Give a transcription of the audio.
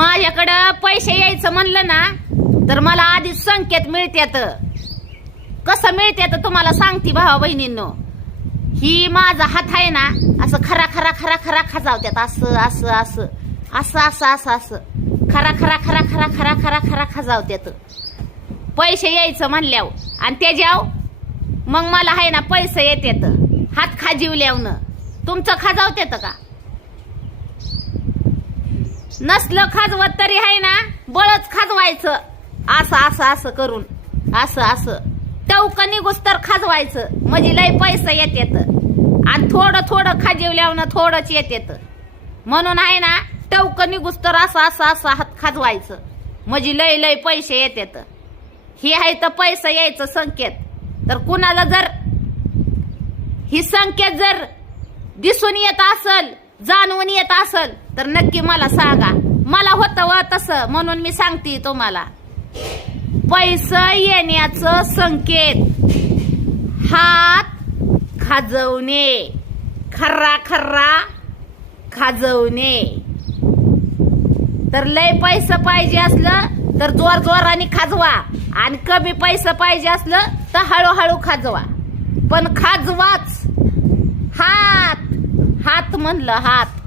माझ्याकडं पैसे यायचं म्हणलं ना तर मला आधीच संकेत मिळत्यात. कसं मिळत्यात तुम्हाला सांगते भावा बहिणींनो. ही माझा हात आहे ना असं खरा खरा खरा खरा खाजावत्यात. असं असं असं असं असं असं असं खरा खरा खरा खरा खरा खरा खरा खाजावत्यात पैसे यायचं म्हणल्यावर. आणि त्याच्याव मग मला आहे ना पैसे येतात हात खाजीवल्यावनं. तुमचं खाजावत्यात का? नसलं खाजवत तरी आहे ना बळच खाजवायचं. असं असं असं करून असं असं टवकं निघूस तर खाजवायचं म्हणजे लय पैसे येतात. आणि थोडं थोडं खाजीवल्यावनं थोडंच येतात. म्हणून आहे ना टवकं निघूस तर असं असं असं हात खाजवायचं म्हणजे लय लय पैसे येतात. हे आहे तर पैसे यायचं संकेत. तर कुणाला जर ही संकेत जर दिसून येत असल जाणवून येत असल तर नक्की मला सांगा. मला होतं व तसं म्हणून मी सांगते तुम्हाला. पैसे येण्याचं संकेत हात खाजवणे, खर्रा खर्रा खाजवणे. तर लय पैसे पाहिजे असलं तर जोर जोराने खाजवा आणि कमी पैसे पाहिजे असलं तर हळूहळू खाजवा. पण खाजवाच. हात हात म्हणलं हात.